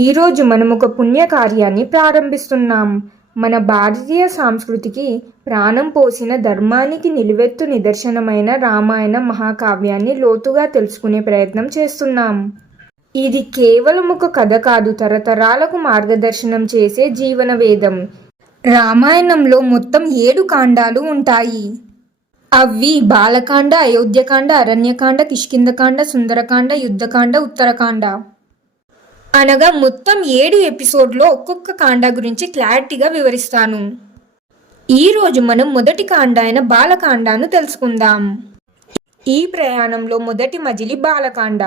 ఈరోజు మనం ఒక పుణ్యకార్యాన్ని ప్రారంభిస్తున్నాం. మన భారతీయ సంస్కృతికి ప్రాణం పోసిన ధర్మానికి నిలువెత్తు నిదర్శనమైన రామాయణ మహాకావ్యాన్ని లోతుగా తెలుసుకునే ప్రయత్నం చేస్తున్నాం. ఇది కేవలం ఒక కథ కాదు తరతరాలకు మార్గదర్శనం చేసే జీవన వేదం రామాయణంలో మొత్తం ఏడు కాండాలు ఉంటాయి. అవి బాలకాండ అయోధ్యకాండ అరణ్యకాండ కిష్కిందకాండ సుందరకాండ యుద్ధకాండ ఉత్తరకాండ. అనగా మొత్తం ఏడు ఎపిసోడ్లో ఒక్కొక్క కాండ గురించి క్లారిటీగా వివరిస్తాను. ఈ రోజు మనం మొదటి కాండ అయిన బాలకాండను తెలుసుకుందాం. ఈ ప్రయాణంలో మొదటి మజిలి బాలకాండ.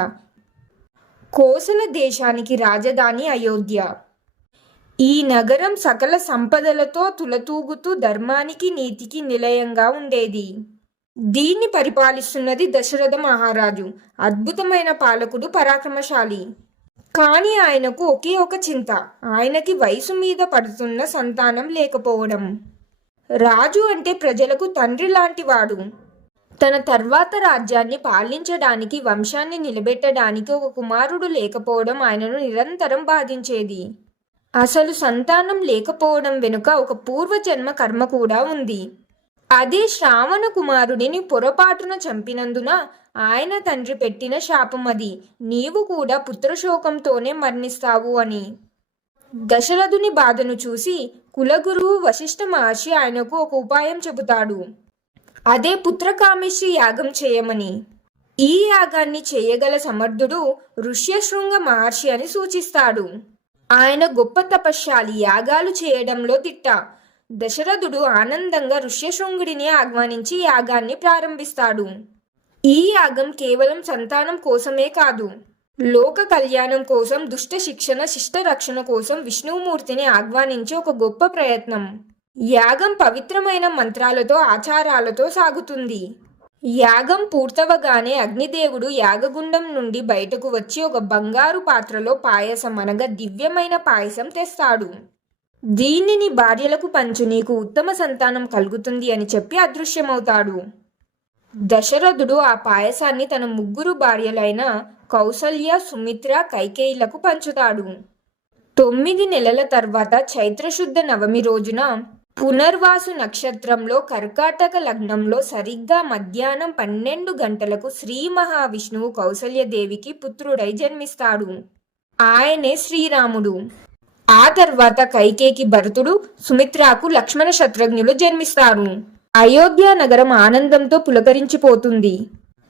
కోసల దేశానికి రాజధాని అయోధ్య. ఈ నగరం సకల సంపదలతో తులతూగుతూ ధర్మానికి నీతికి నిలయంగా ఉండేది. దీన్ని పరిపాలిస్తున్నది దశరథ మహారాజు అద్భుతమైన పాలకుడు పరాక్రమశాలి. కానీ ఆయనకు ఒకే ఒక చింత. ఆయనకి వయసు మీద పడుతున్న సంతానం లేకపోవడం. రాజు అంటే ప్రజలకు తండ్రి లాంటివాడు. తన తర్వాత రాజ్యాన్ని పాలించడానికి వంశాన్ని నిలబెట్టడానికి ఒక కుమారుడు లేకపోవడం ఆయనను నిరంతరం బాధించేది. అసలు సంతానం లేకపోవడం వెనుక ఒక పూర్వజన్మ కర్మ కూడా ఉంది. అదే శ్రావణ కుమారుడిని పొరపాటున చంపినందున ఆయన తండ్రి పెట్టిన శాపం అది. నీవు కూడా పుత్రశోకంతోనే మరణిస్తావు అని. దశరథుని బాధను చూసి కులగురువు వశిష్ఠ మహర్షి ఆయనకు ఒక ఉపాయం చెబుతాడు. అదే పుత్రకామేష్టి యాగం చేయమని. ఈ యాగాన్ని చేయగల సమర్థుడు ఋష్యశృంగ మహర్షి అని సూచిస్తాడు. ఆయన గొప్ప తపశ్శాలి యాగాలు చేయడంలో తిట్ట. దశరథుడు ఆనందంగా ఋష్యశృంగుడిని ఆహ్వానించి యాగాన్ని ప్రారంభిస్తాడు. ఈ యాగం కేవలం సంతానం కోసమే కాదు లోక కళ్యాణం కోసం దుష్ట శిక్షణ శిష్ట రక్షణ కోసం విష్ణుమూర్తిని ఆహ్వానించే ఒక గొప్ప ప్రయత్నం. యాగం పవిత్రమైన మంత్రాలతో ఆచారాలతో సాగుతుంది. యాగం పూర్తవగానే అగ్నిదేవుడు యాగగుండం నుండి బయటకు వచ్చి ఒక బంగారు పాత్రలో పాయసం అనగా దివ్యమైన పాయసం తెస్తాడు. దీనిని భార్యలకు పంచు నీకు ఉత్తమ సంతానం కలుగుతుంది అని చెప్పి అదృశ్యమవుతాడు. దశరథుడు ఆ పాయసాన్ని తన ముగ్గురు భార్యలైన కౌసల్య సుమిత్ర కైకేయిలకు పంచుతాడు. తొమ్మిది నెలల తర్వాత చైత్రశుద్ధ నవమి రోజున పునర్వాసు నక్షత్రంలో కర్కాటక లగ్నంలో సరిగ్గా మధ్యాహ్నం పన్నెండు గంటలకు శ్రీ మహావిష్ణువు కౌసల్యదేవికి పుత్రుడై జన్మిస్తాడు. ఆయనే శ్రీరాముడు. ఆ తర్వాత కైకేకి భరతుడు సుమిత్రాకు లక్ష్మణ శత్రుఘ్నులు జన్మిస్తారు. అయోధ్య నగరం ఆనందంతో పులకరించిపోతుంది.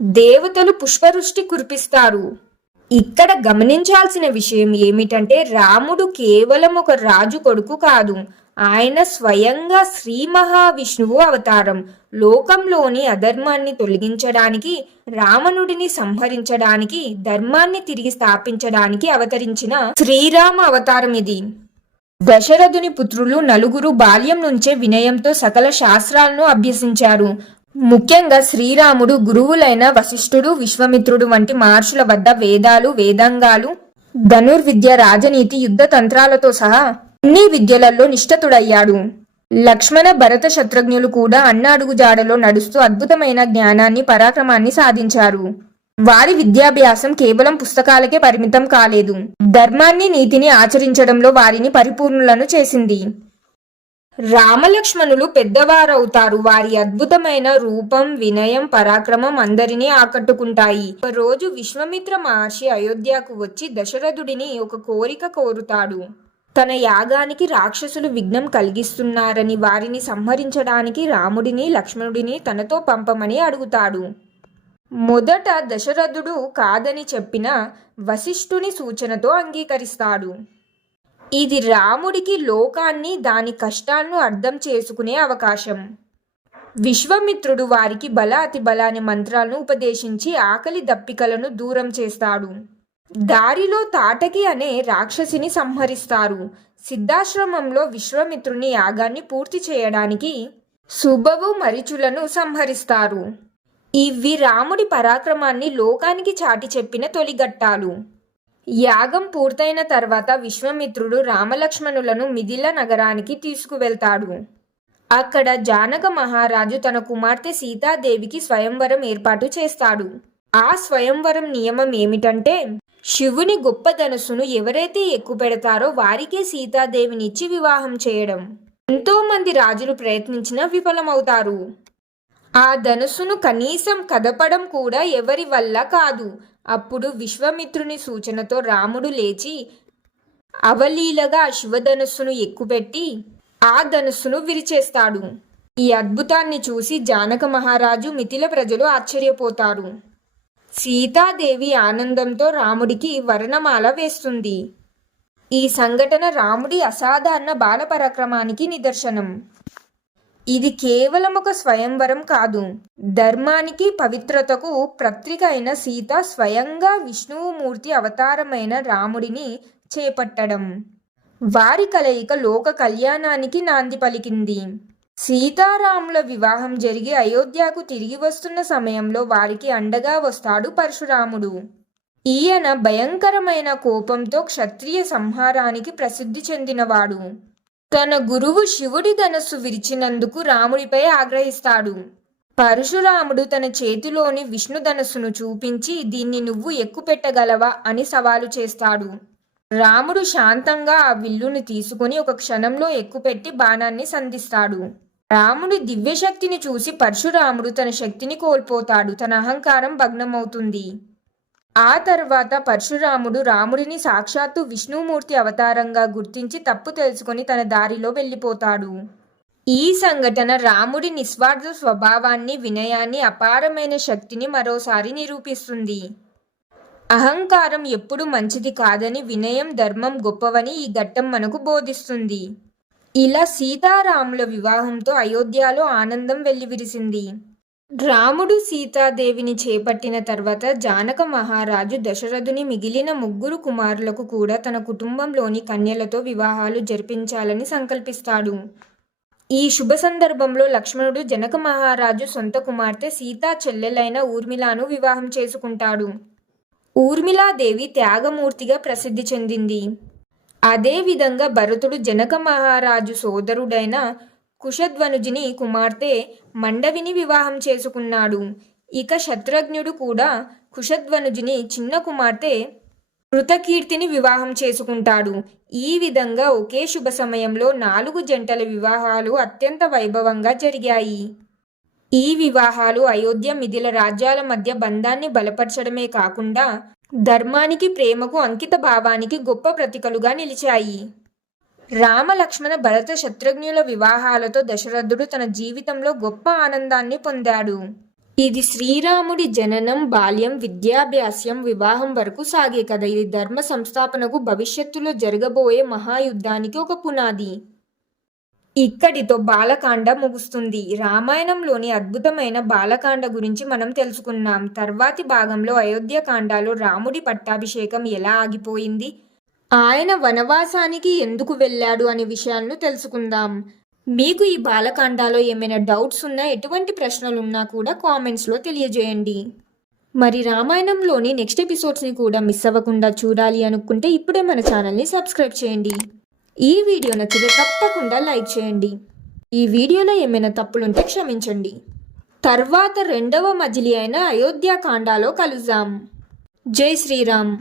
దేవతలు పుష్పవృష్టి కురిపిస్తారు. ఇక్కడ గమనించాల్సిన విషయం ఏమిటంటే రాముడు కేవలం ఒక రాజు కొడుకు కాదు ఆయన స్వయంగా శ్రీ మహావిష్ణువు అవతారం లోకంలోని అధర్మాన్ని తొలగించడానికి రావణుడిని సంహరించడానికి ధర్మాన్ని తిరిగి స్థాపించడానికి అవతరించిన శ్రీరామ అవతారం ఇది. దశరథుని పుత్రులు నలుగురు బాల్యం నుంచే వినయంతో సకల శాస్త్రాలను అభ్యసించారు. ముఖ్యంగా శ్రీరాముడు గురువులైన వశిష్ఠుడు విశ్వమిత్రుడు వంటి మహర్షుల వద్ద వేదాలు వేదాంగాలు ధనుర్విద్య రాజనీతి యుద్ధ తంత్రాలతో సహా అన్ని విద్యలలో నిష్ఠతుడయ్యాడు. లక్ష్మణ భరత శత్రుఘ్నులు కూడా అన్న అడుగు జాడలో నడుస్తూ అద్భుతమైన జ్ఞానాన్ని పరాక్రమాన్ని సాధించారు. వారి విద్యాభ్యాసం కేవలం పుస్తకాలకే పరిమితం కాలేదు. ధర్మాన్ని నీతిని ఆచరించడంలో వారిని పరిపూర్ణులను చేసింది. రామలక్ష్మణులు పెద్దవారవుతారు. వారి అద్భుతమైన రూపం వినయం పరాక్రమం అందరినీ ఆకట్టుకుంటాయి. ఒక రోజు విశ్వమిత్ర మహర్షి అయోధ్యకు వచ్చి దశరథుడిని ఒక కోరిక కోరుతాడు. తన యాగానికి రాక్షసులు విఘ్నం కలిగిస్తున్నారని వారిని సంహరించడానికి రాముడిని లక్ష్మణుడిని తనతో పంపమని అడుగుతాడు. మొదట దశరథుడు కాదని చెప్పిన వశిష్ఠుని సూచనతో అంగీకరిస్తాడు. ఇది రాముడికి లోకాన్ని దాని కష్టాలను అర్థం చేసుకునే అవకాశం. విశ్వమిత్రుడు వారికి బల అతి బలాని మంత్రాలను ఉపదేశించి ఆకలి దప్పికలను దూరం చేస్తాడు. దారిలో తాటకి అనే రాక్షసిని సంహరిస్తారు. సిద్ధాశ్రమంలో విశ్వమిత్రుని యాగాన్ని పూర్తి చేయడానికి సుబవు మరిచులను సంహరిస్తారు. ఇవి రాముడి పరాక్రమాన్ని లోకానికి చాటి చెప్పిన తొలిగట్టాలు యాగం పూర్తయిన తర్వాత విశ్వమిత్రుడు రామలక్ష్మణులను మిథిల నగరానికి తీసుకువెళ్తాడు. అక్కడ జానక మహారాజు తన కుమార్తె సీతాదేవికి స్వయంవరం ఏర్పాటు చేస్తాడు. ఆ స్వయంవరం నియమం ఏమిటంటే శివుని గొప్ప ధనుస్సును ఎవరైతే ఎక్కుపెడతారో వారికే సీతాదేవినిచ్చి వివాహం చేయడం. ఎంతో మంది రాజులు ప్రయత్నించినా విఫలమవుతారు. ఆ ధనుసును కనీసం కదపడం కూడా ఎవరి వల్ల కాదు. అప్పుడు విశ్వామిత్రుని సూచనతో రాముడు లేచి అవలీలగా శివధనస్సును శివధనుస్సును ఎక్కుపెట్టి ఆ ధనుస్సును విరిచేస్తాడు. ఈ అద్భుతాన్ని చూసి జానక మహారాజు మిథిల ప్రజలు ఆశ్చర్యపోతారు. సీతాదేవి ఆనందంతో రాముడికి వర్ణమాల వేస్తుంది. ఈ సంఘటన రాముడి అసాధారణ బాలపరాక్రమానికి నిదర్శనం. ఇది కేవలం ఒక స్వయంవరం కాదు. ధర్మానికి పవిత్రతకు ప్రత్రిక అయిన సీత స్వయంగా విష్ణువు మూర్తి అవతారమైన రాముడిని చేపట్టడం. వారి కలయిక లోక కళ్యాణానికి నాంది పలికింది. సీతారాముల వివాహం జరిగి అయోధ్యకు తిరిగి వస్తున్న సమయంలో వారికి అండగా వస్తాడు పరశురాముడు. ఈయన భయంకరమైన కోపంతో క్షత్రియ సంహారానికి ప్రసిద్ధి చెందినవాడు. తన గురువు శివుడి ధనస్సు విరిచినందుకు రాముడిపై ఆగ్రహిస్తాడు. పరశురాముడు తన చేతిలోని విష్ణు ధనస్సును చూపించి దీన్ని నువ్వు ఎక్కుపెట్టగలవా? అని సవాలు చేస్తాడు. రాముడు శాంతంగా ఆ విల్లుని తీసుకుని ఒక క్షణంలో ఎక్కుపెట్టి బాణాన్ని సంధిస్తాడు. రాముడి దివ్యశక్తిని చూసి పరశురాముడు తన శక్తిని కోల్పోతాడు. తన అహంకారం భగ్నమవుతుంది. ఆ తర్వాత పరశురాముడు రాముడిని సాక్షాత్తు విష్ణుమూర్తి అవతారంగా గుర్తించి తప్పు తెలుసుకొని తన దారిలో వెళ్ళిపోతాడు. ఈ సంఘటన రాముడి నిస్వార్థ స్వభావాన్ని వినయాన్ని అపారమైన శక్తిని మరోసారి నిరూపిస్తుంది. అహంకారం ఎప్పుడు మంచిది కాదని వినయం ధర్మం గొప్పవని ఈ ఘట్టం మనకు బోధిస్తుంది. ఇలా సీతారాముల వివాహంతో అయోధ్యలో ఆనందం వెల్లివిరిసింది. రాముడు సీతాదేవిని చేపట్టిన తర్వాత జానక మహారాజు దశరథుని మిగిలిన ముగ్గురు కుమారులకు కూడా తన కుటుంబంలోని కన్యలతో వివాహాలు జరిపించాలని సంకల్పిస్తాడు. ఈ శుభ సందర్భంలో లక్ష్మణుడు జనక మహారాజు సొంత కుమార్తె సీతా చెల్లెలైన ఊర్మిళను వివాహం చేసుకుంటాడు. ఊర్మిళాదేవి త్యాగమూర్తిగా ప్రసిద్ధి చెందింది. అదేవిధంగా భరతుడు జనక మహారాజు సోదరుడైన కుషధ్వనుజిని కుమార్తె మండవిని వివాహం చేసుకున్నాడు. ఇక శత్రుఘ్నుడు కూడా కుషధ్వనుజిని చిన్న కుమార్తె కృతకీర్తిని వివాహం చేసుకుంటాడు. ఈ విధంగా ఒకే శుభ సమయంలో నాలుగు జంటల వివాహాలు అత్యంత వైభవంగా జరిగాయి. ఈ వివాహాలు అయోధ్య మిథిల రాజ్యాల మధ్య బంధాన్ని బలపరచడమే కాకుండా ధర్మానికి ప్రేమకు అంకిత భావానికి గొప్ప ప్రతికలుగా నిలిచాయి. రామలక్ష్మణ భరత శత్రుఘ్నుల వివాహాలతో దశరథుడు తన జీవితంలో గొప్ప ఆనందాన్ని పొందాడు. ఇది శ్రీరాముడి జననం బాల్యం విద్యాభ్యాసం వివాహం వరకు సాగే కథ. ఇది ధర్మ సంస్థాపనకు భవిష్యత్తులో జరగబోయే మహాయుద్ధానికి ఒక పునాది. ఇక్కడితో బాలకాండ ముగుస్తుంది. రామాయణంలోని అద్భుతమైన బాలకాండ గురించి మనం తెలుసుకున్నాం. తర్వాతి భాగంలో అయోధ్యకాండలో రాముడి పట్టాభిషేకం ఎలా ఆగిపోయింది? ఆయన వనవాసానికి ఎందుకు వెళ్ళాడు అనే విషయాలను తెలుసుకుందాం. మీకు ఈ బాలకాండలో ఏమైనా డౌట్స్ ఉన్నా ఎటువంటి ప్రశ్నలు ఉన్నా కూడా కామెంట్స్లో తెలియజేయండి. మరి రామాయణంలోని నెక్స్ట్ ఎపిసోడ్స్ని కూడా మిస్ అవ్వకుండా చూడాలి అనుకుంటే ఇప్పుడే మన ఛానల్ని సబ్స్క్రైబ్ చేయండి. ఈ వీడియో నచ్చితే తప్పకుండా లైక్ చేయండి. ఈ వీడియోలో ఏమైనా తప్పులుంటే క్షమించండి. తర్వాత రెండవ మజిలీ అయిన అయోధ్యాకాండలో కలుద్దాం. జై శ్రీరామ్.